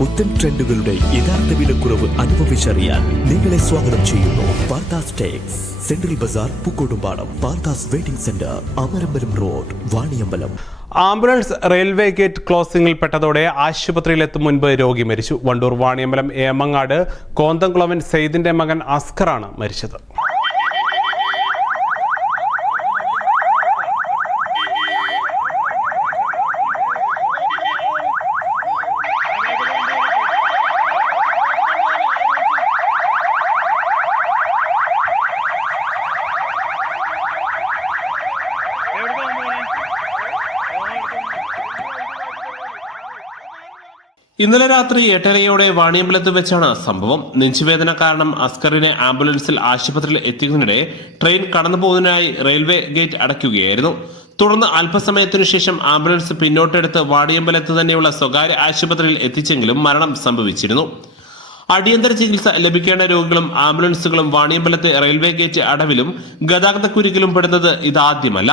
പുത്തൻ ട്രെൻഡുകളുടെ യഥാർത്ഥ വിലക്കുറവ് അനുഭവിച്ചറിയാൻ നിങ്ങളെ സ്വാഗതം ചെയ്യുന്നു Parthas tex. Central Bazar Pookkottumpadam Parthas wedding centre Amarambalam road Vaniyambalam. Ambulance railway gate ക്ലോസിംഗിൽ പെട്ടതോടെ ആശുപത്രിയിലെത്തും മുൻപ് രോഗി മരിച്ചു. വണ്ടൂർ വാണിയമ്പലം ഏമങ്ങാട് കോന്തംകുളവൻ സെയ്ദിന്റെ മകൻ അസ്കറാണ് മരിച്ചത്. ഇന്നലെ രാത്രി എട്ടരയോടെ വാണിയമ്പലത്ത് വെച്ചാണ് സംഭവം. നെഞ്ചുവേദന കാരണം അസ്കറിനെ ആംബുലൻസിൽ ആശുപത്രിയിൽ എത്തിക്കുന്നതിനിടെ ട്രെയിൻ കടന്നുപോകുന്നതിനായി റെയിൽവേ ഗേറ്റ് അടയ്ക്കുകയായിരുന്നു. തുടർന്ന് അല്പസമയത്തിനു ശേഷം ആംബുലൻസ് പിന്നോട്ടെടുത്ത് വാടിയമ്പലത്ത് തന്നെയുള്ള സ്വകാര്യ ആശുപത്രിയിൽ എത്തിച്ചെങ്കിലും മരണം സംഭവിച്ചിരുന്നു. അടിയന്തര ചികിത്സ ലഭിക്കേണ്ട രോഗികളും ആംബുലൻസുകളും വാണിയമ്പലത്തെ റെയിൽവേ ഗേറ്റ് അടവിലും ഗതാഗതക്കുരുക്കിലും പെടുന്നത് ഇതാദ്യമല്ല.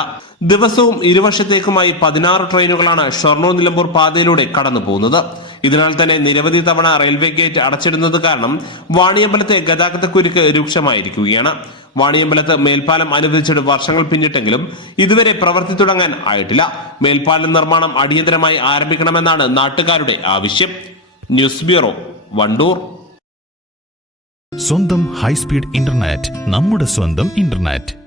ദിവസവും ഇരുവശത്തേക്കുമായി പതിനാറ് ട്രെയിനുകളാണ് ഷൊർണൂർ നിലമ്പൂർ പാതയിലൂടെ കടന്നു പോകുന്നത് ഇതിനാൽ തന്നെ നിരവധി തവണ റെയിൽവേ ഗേറ്റ് അടച്ചിടുന്നത് കാരണം വാണിയമ്പലത്തെ ഗതാഗതക്കുരുക്ക് രൂക്ഷമായിരിക്കുകയാണ്. വാണിയമ്പലത്ത് മേൽപ്പാലം അനുവദിച്ചിട്ട് വർഷങ്ങൾ പിന്നിട്ടെങ്കിലും ഇതുവരെ പ്രവർത്തി തുടങ്ങാൻ ആയിട്ടില്ല. മേൽപ്പാലം നിർമ്മാണം അടിയന്തരമായി ആരംഭിക്കണമെന്നാണ് നാട്ടുകാരുടെ ആവശ്യം. News bureau Wandoor. സ്വന്തം ഹൈസ്പീഡ് ഇന്റർനെറ്റ് നമ്മുടെ സ്വന്തം ഇന്റർനെറ്റ്.